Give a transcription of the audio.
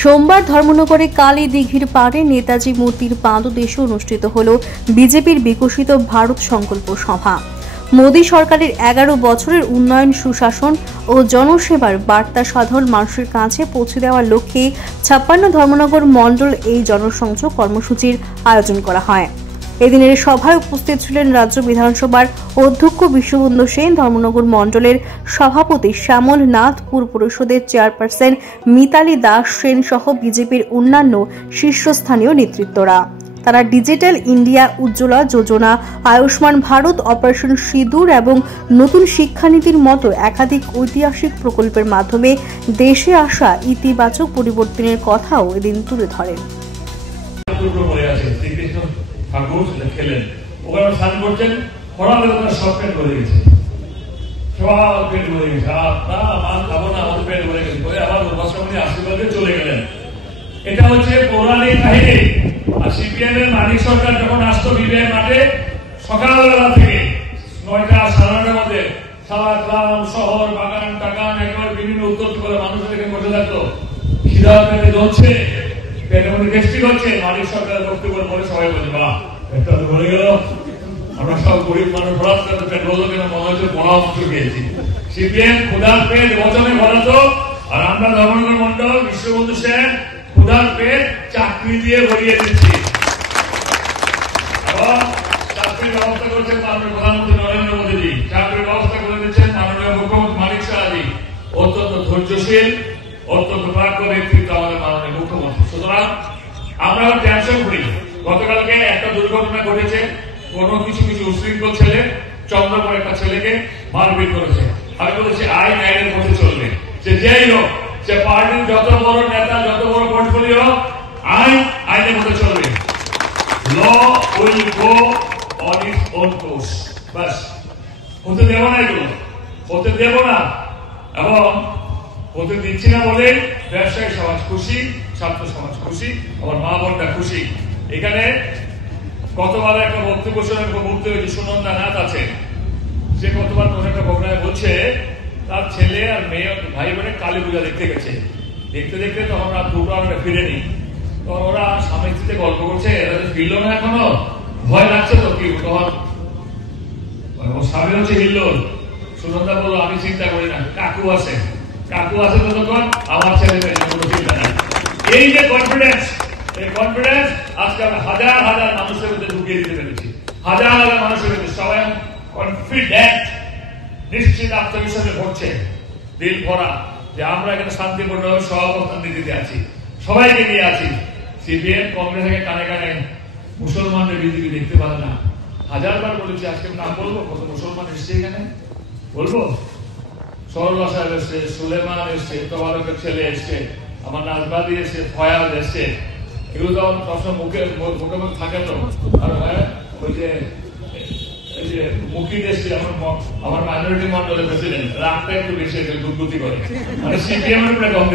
সোমবার ধর্মনগরে কালী দিঘির পাড়ে নেতাজি মূর্তির পাদদেশে অনুষ্ঠিত হল বিজেপির বিকশিত ভারত সংকল্প সভা। মোদী সরকারের 11 বছরের উন্নয়ন, সুশাসন ও জনসেবার বার্তা সাধারণ মানুষের কাছে পৌঁছে দেওয়ার লক্ষ্যে 56 ধর্মনগর মণ্ডল এই জনসংযোগ কর্মসূচির আয়োজন করা হয়। এদিনের সভায় উপস্থিত ছিলেন রাজ্য বিধানসভার অধ্যক্ষ বিশ্ববন্ধু সেন, ধর্মনগর মণ্ডলের সভাপতি শ্যামল নাথ, পুর পরিষদের চেয়ারপারসন মিতালি দাস সেন সহ বিজেপির অন্যান্য শীর্ষস্থানীয় নেতৃত্বরা। তারা ডিজিটাল ইন্ডিয়া, উজ্জ্বলা যোজনা, আয়ুষ্মান ভারত, অপারেশন সিঁদুর এবং নতুন শিক্ষানীতির মতো একাধিক ঐতিহাসিক প্রকল্পের মাধ্যমে দেশে আসা ইতিবাচক পরিবর্তনের কথাও এদিন তুলে ধরেন। ঠাকুর খেলেন, ওখানে স্নান করছেন, পড়ালে ওখানে সব পেট ভরে গেছে, সব পেট ভরে গেছে। আমার খাবো না, আমাদের পেট ভরে গেছে বলে আবার দুর্গাশ্রমণী আশীর্বাদে চলে গেলেন। এটা হচ্ছে পৌরাণিক কাহিনী। আর সিপিএম এর মানিক সরকার যখন আসতো বিজয় মাঠে, সকালবেলা থেকে 9টা সাড়ে 9টার মধ্যে সারা গ্রাম, শহর, বাগান টাগান একেবারে বিভিন্ন উত্তর করে মানুষের এখানে বসে থাকতো। খিদা পেটে জ্বলছে, পেটের মধ্যে গ্যাস্ট্রিক হচ্ছে, মানিক সরকারের বক্তব্য বলে সবাই বলছে বাহ পেটটা তো ভরে গেল, আমরা সব গরিব মানুষ হঠাৎ করে পেট বললো কেন, মনে হচ্ছে পোড়া মাংস খেয়েছি। সিপিএম ক্ষুধার পেট বচনে ভরাতো, আর আমরা ধর্মনগর মণ্ডল বিশ্ববন্ধু সেন ক্ষুধার পেট চাকরি দিয়ে ভরিয়ে দিচ্ছি। এবং চাকরির ব্যবস্থা করেছেন মাননীয় প্রধানমন্ত্রী নরেন্দ্র মোদীজি, চাকরির ব্যবস্থা করে দিচ্ছেন মাননীয় মুখ্যমন্ত্রী মানিক শাহজি। অত্যন্ত ধৈর্যশীল, অত্যন্ত প্রাজ্ঞ ব্যক্তিত্ব আমাদের মাননীয় মুখ্যমন্ত্রী। সুতরাং আমরা টেনশন করি। গতকালকে একটা দুর্ঘটনা ঘটেছে, কোনো কিছু উশৃঙ্খল ছেলে চন্দ্রপুর একটা ছেলেকে মারপিট করেছে। আমি বলেছি আইন আইনের মধ্যে চলবে, যে যেই হোক, যে পার্টির যত বড় নেতা, যত বড় পোর্টফোলিও, আইন আইনের মধ্যে চলবে। Law will go on its own course. বাস, হতে দেব না, এগুলো হতে দেব না। এবং হতে দিচ্ছি না বলে ব্যবসায়ী সমাজ খুশি, ছাত্র সমাজ খুশি, আমার মা বোনটা খুশি। এখানে কতবার একটা বক্তব্য শুনে মুক্ত হয়েছে, সুনন্দা নাথ আছে, যে কতবার কোন একটা প্রোগ্রামে বলছে তার ছেলে আর মেয়ে ভাই বোনের কালী পূজা দেখতে গেছে। দেখতে দেখতে তখন রাত 2টো আমরা ফিরেনি। তখন ওরা স্বামী স্ত্রীতে গল্প করছে, এরা যে ফিরল না এখনো, ভয় লাগছে তো কি। তখন স্বামী হচ্ছে হিল্লোল। সুনন্দা বললো আমি চিন্তা করি না, কাকু আছে তো তখন আমার ছেলে মেয়ে কোনো চিন্তা নেই। এই যে কনফিডেন্স, এই কনফিডেন্স আজকে আমরা হাজার হাজার মানুষের মধ্যে ঢুকিয়ে দিতে পেরেছি। হাজার হাজার মানুষের মধ্যে সবাই কনফিডেন্ট, নিশ্চিত আত্মবিশ্বাসে ভরছে, দিল ভরা, যে আমরা এখানে শান্তিপূর্ণ সব অবস্থান দিতে আছি, সবাইকে নিয়ে আছি। সিপিএম কংগ্রেসকে কানে কানে মুসলমানদের বিজেপি দেখতে পারে না। হাজারবার বলেছি, আজকে নাম বলবো, কত মুসলমান এসছে এখানে বলবো। সরলা সাহেব এসছে, সুলেমান এসছে, তোবারকের ছেলে এসছে, আমার নাজবাদি এসছে, ফয়াজ এসছে। এগুলো তো আমার সবসময় মুখে থাকে তো। আর ওই যে মুখিদ এসছে, আমার মাইনরিটি মন্ডলের প্রেসিডেন্ট, রাগটা একটু বেশি দুর্গতি করে, মানে সিপিএম এর